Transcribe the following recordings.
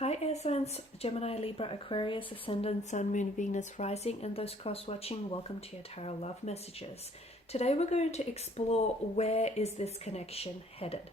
Hi air signs, Gemini, Libra, Aquarius, Ascendant, Sun, Moon, Venus, Rising, and those cross-watching, welcome to your Tarot Love Messages. Today we're going to explore where is this connection headed.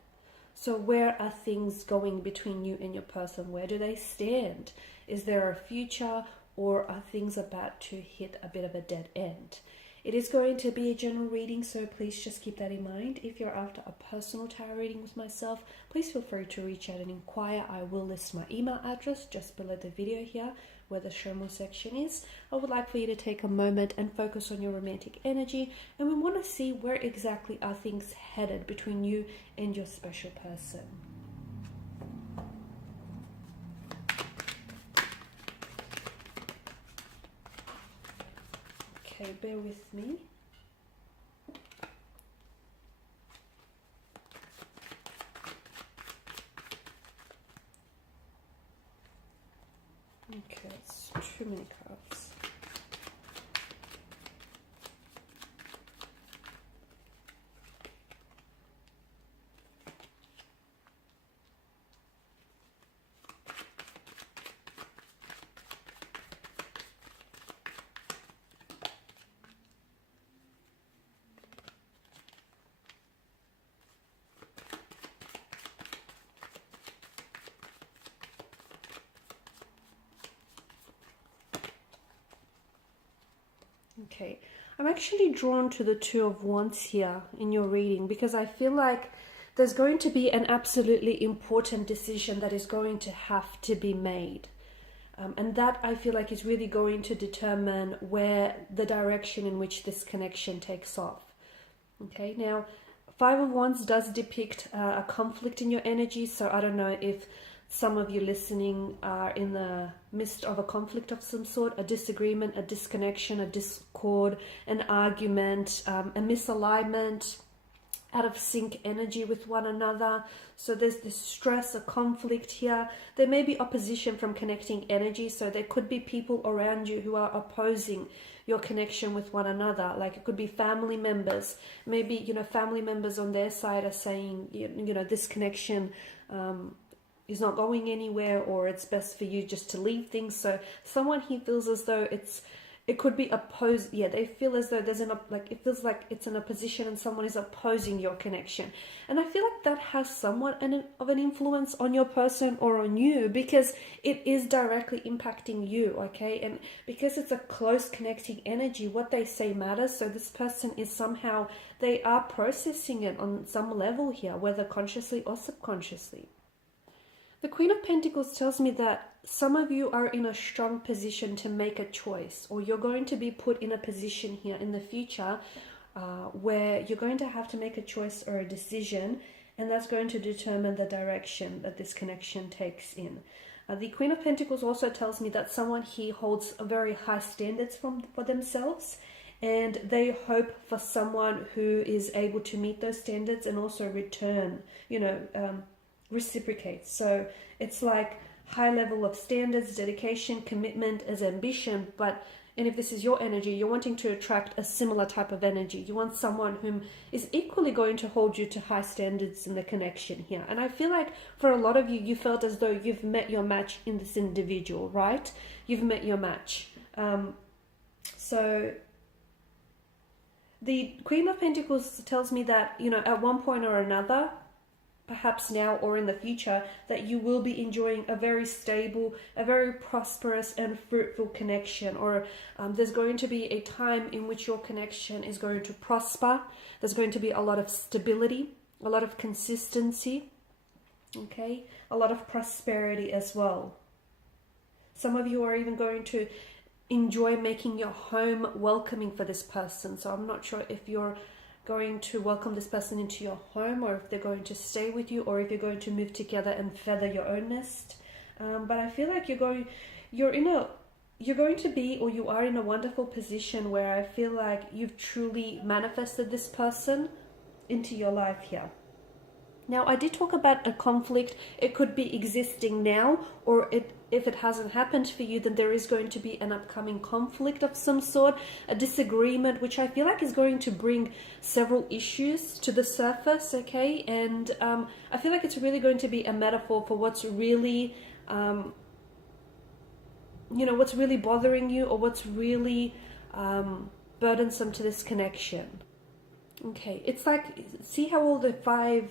So where are things going between you and your person? Where do they stand? Is there a future, or are things about to hit a bit of a dead end? It is going to be a general reading, so please just keep that in mind. If you're after a personal tarot reading with myself, please feel free to reach out and inquire. I will list my email address just below the video here, where the show more section is. I would like for you to take a moment and focus on your romantic energy, and we want to see where exactly are things headed between you and your special person. Okay, bear with me. Okay, it's too many cards. Okay, I'm actually drawn to the Two of Wands here in your reading because I feel like there's going to be an absolutely important decision that is going to have to be made. And that I feel like is really going to determine where the direction in which this connection takes off. Okay, now Five of Wands does depict a conflict in your energy, so I don't know if some of you listening are in the midst of a conflict of some sort, a disagreement, a disconnection, a discord, an argument, a misalignment, out of sync energy with one another. So there's this stress, a conflict here. There may be opposition from connecting energy, so there could be people around you who are opposing your connection with one another. Like it could be family members. Maybe, family members on their side are saying, this connection is not going anywhere, or it's best for you just to leave things. So someone here feels as though it could be opposed. Yeah, they feel as though it feels like it's in a position and someone is opposing your connection. And I feel like that has somewhat of an influence on your person or on you, because it is directly impacting you, okay? And because it's a close connecting energy, what they say matters. So this person is somehow, they are processing it on some level here, whether consciously or subconsciously. The Queen of Pentacles tells me that some of you are in a strong position to make a choice, or you're going to be put in a position here in the future where you're going to have to make a choice or a decision, and that's going to determine the direction that this connection takes in. The Queen of Pentacles also tells me that someone here holds a very high standards for themselves, and they hope for someone who is able to meet those standards and also return, reciprocate. So it's like high level of standards, dedication, commitment as ambition. And if this is your energy, you're wanting to attract a similar type of energy. You want someone whom is equally going to hold you to high standards in the connection here. And I feel like for a lot of you, you felt as though you've met your match in this individual, right? You've met your match. So the Queen of Pentacles tells me that, at one point or another, perhaps now or in the future, that you will be enjoying a very stable, a very prosperous and fruitful connection, or there's going to be a time in which your connection is going to prosper. There's going to be a lot of stability, a lot of consistency, okay, a lot of prosperity as well. Some of you are even going to enjoy making your home welcoming for this person. So I'm not sure if you're going to welcome this person into your home, or if they're going to stay with you, or if you're going to move together and feather your own nest. But I feel like you are in a wonderful position where I feel like you've truly manifested this person into your life here. Now, I did talk about a conflict. It could be existing now, or if it hasn't happened for you, then there is going to be an upcoming conflict of some sort, a disagreement, which I feel like is going to bring several issues to the surface, okay? And I feel like it's really going to be a metaphor for what's really you know, what's really bothering you, or what's really burdensome to this connection. Okay, it's like, see how all the five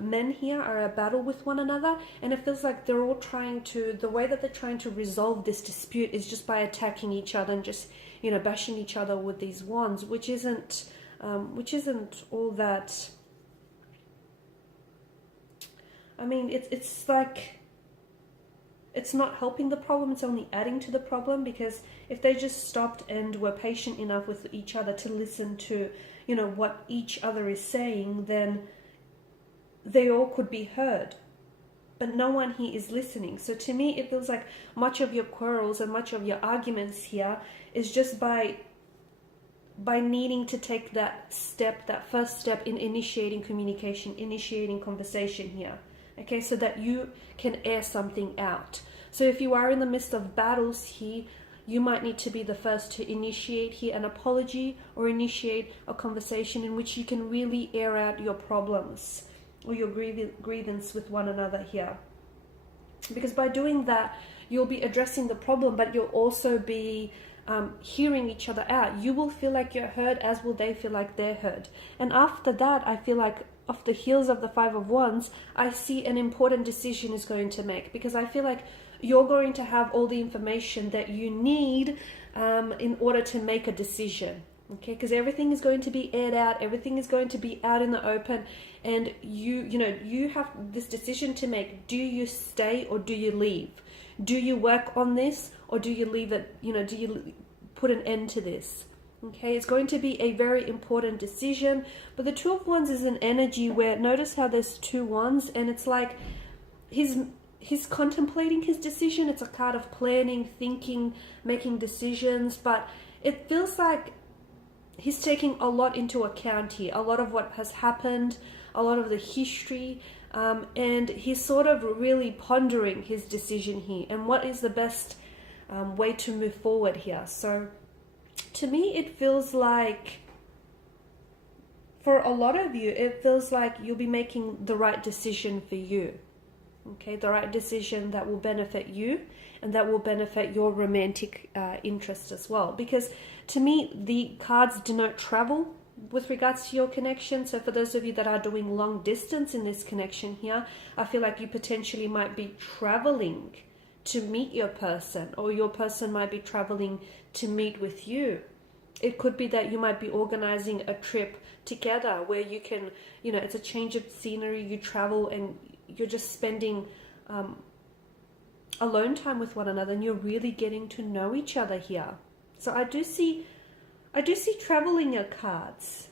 men here are at battle with one another, and it feels like they're all trying to, the way that they're trying to resolve this dispute is just by attacking each other and just, you know, bashing each other with these wands, which isn't all that. I mean, it's like, it's not helping the problem, it's only adding to the problem, because if they just stopped and were patient enough with each other to listen to, you know, what each other is saying, then they all could be heard. But no one here is listening. So to me, it feels like much of your quarrels and much of your arguments here is just by needing to take that step, that first step in initiating communication, initiating conversation here. Okay, so that you can air something out. So if you are in the midst of battles here, you might need to be the first to initiate here an apology, or initiate a conversation in which you can really air out your problems or your grievance with one another here. Because by doing that, you'll be addressing the problem, but you'll also be hearing each other out. You will feel like you're heard, as will they feel like they're heard. And after that, I feel like off the heels of the Five of Wands, I see an important decision is going to make, because I feel like you're going to have all the information that you need in order to make a decision. Okay, because everything is going to be aired out, everything is going to be out in the open, and you have this decision to make. Do you stay or do you leave? Do you work on this, or do you leave it? You know, do you put an end to this? Okay, it's going to be a very important decision. But the Two of Wands is an energy where, notice how there's two wands, and it's like he's contemplating his decision. It's a card of planning, thinking, making decisions, but it feels like he's taking a lot into account here, a lot of what has happened, a lot of the history, and he's sort of really pondering his decision here and what is the best way to move forward here. So to me, it feels like, for a lot of you, it feels like you'll be making the right decision for you. Okay, the right decision that will benefit you and that will benefit your romantic interest as well. Because to me, the cards denote travel with regards to your connection. So for those of you that are doing long distance in this connection here, I feel like you potentially might be traveling to meet your person, or your person might be traveling to meet with you. It could be that you might be organizing a trip together where you can, you know, it's a change of scenery, you travel and you're just spending alone time with one another, and you're really getting to know each other here. So I do see travel in your cards.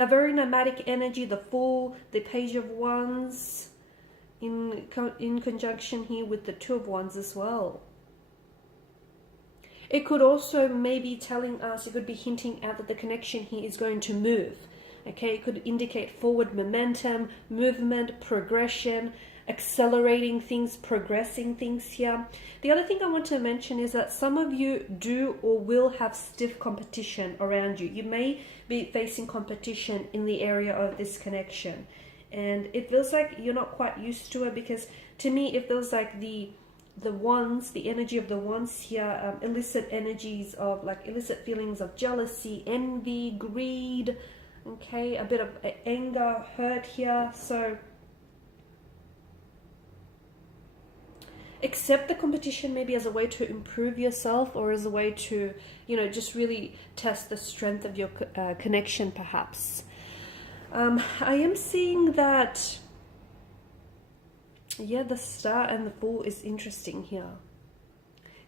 A very nomadic energy, the Fool, the Page of Wands, in conjunction here with the Two of Wands as well. It could also maybe telling us, it could be hinting out that the connection here is going to move. Okay, it could indicate forward momentum, movement, progression, accelerating things, progressing things here. The other thing I want to mention is that some of you do or will have stiff competition around you. You may be facing competition in the area of this connection. And it feels like you're not quite used to it, because to me, it feels like the wands, the energy of the wands here, illicit energies of, like, illicit feelings of jealousy, envy, greed, okay, a bit of anger, hurt here. So accept the competition maybe as a way to improve yourself, or as a way to, you know, just really test the strength of your connection perhaps. I am seeing that, yeah, the Star and the Fool is interesting here,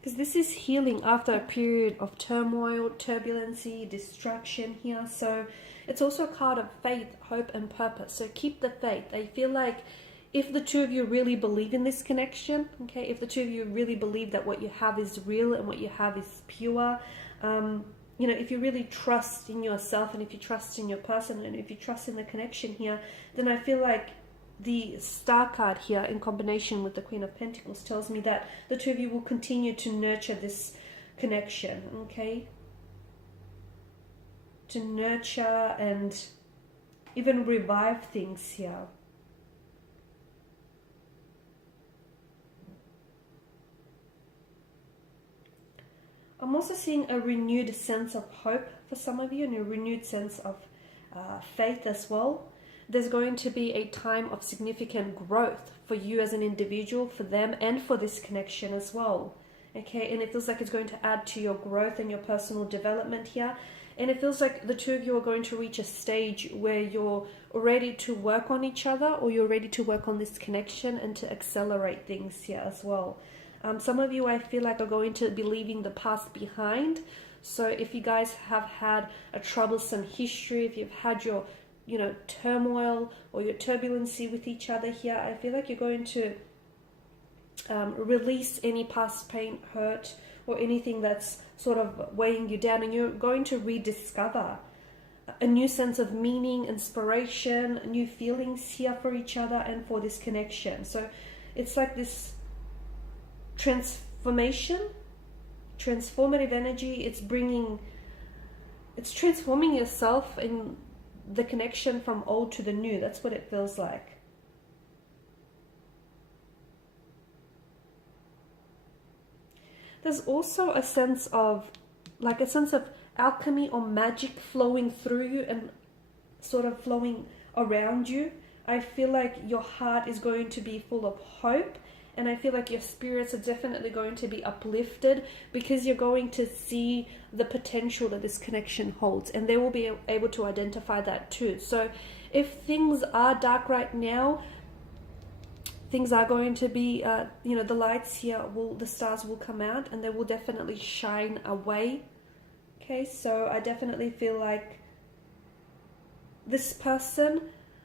because this is healing after a period of turmoil, turbulency, distraction here. So it's also a card of faith, hope, and purpose. So keep the faith. I feel like if the two of you really believe in this connection, okay, if the two of you really believe that what you have is real and what you have is pure, you know, if you really trust in yourself, and if you trust in your person, and if you trust in the connection here, then I feel like the Star card here in combination with the Queen of Pentacles tells me that the two of you will continue to nurture this connection, okay? To nurture and even revive things here. I'm also seeing a renewed sense of hope for some of you, and a renewed sense of faith as well. There's going to be a time of significant growth for you as an individual, for them, and for this connection as well. Okay, and it feels like it's going to add to your growth and your personal development here. And it feels like the two of you are going to reach a stage where you're ready to work on each other, or you're ready to work on this connection and to accelerate things here as well. Some of you, I feel like, are going to be leaving the past behind. So if you guys have had a troublesome history, if you've had your, turmoil or your turbulency with each other here, I feel like you're going to release any past pain, hurt, or anything that's sort of weighing you down, and you're going to rediscover a new sense of meaning, inspiration, new feelings here for each other and for this connection. So it's like this transformative energy. It's transforming yourself in the connection from old to the new. That's what it feels like. There's also a sense of alchemy or magic flowing through you and sort of flowing around you. I feel like your heart is going to be full of hope, and I feel like your spirits are definitely going to be uplifted, because you're going to see the potential that this connection holds, and they will be able to identify that too. So if things are dark right now, things are going to be, the lights here, the stars will come out, and they will definitely shine away. Okay, so I definitely feel like this person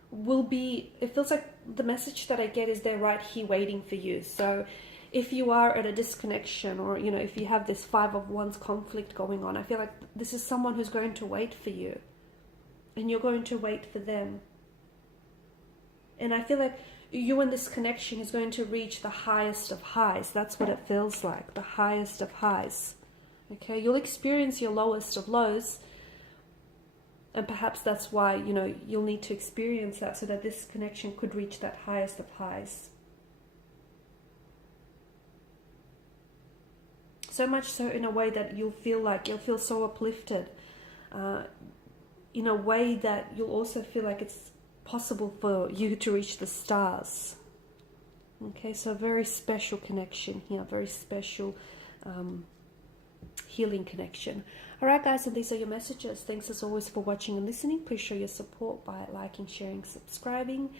will be, it feels like the message that I get is they're right here waiting for you. So if you are at a disconnection, or, if you have this 5 of Wands conflict going on, I feel like this is someone who's going to wait for you, and you're going to wait for them. And I feel like you and this connection is going to reach the highest of highs. That's what it feels like, the highest of highs. Okay, you'll experience your lowest of lows, and perhaps that's why, you'll need to experience that, so that this connection could reach that highest of highs. So much so in a way that you'll feel so uplifted, in a way that you'll also feel like it's possible for you to reach the stars. Okay, so a very special connection here, very special healing connection. Alright guys, and these are your messages. Thanks as always for watching and listening. Please show your support by liking, sharing, subscribing.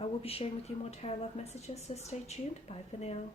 I will be sharing with you more tarot love messages, so stay tuned. Bye for now.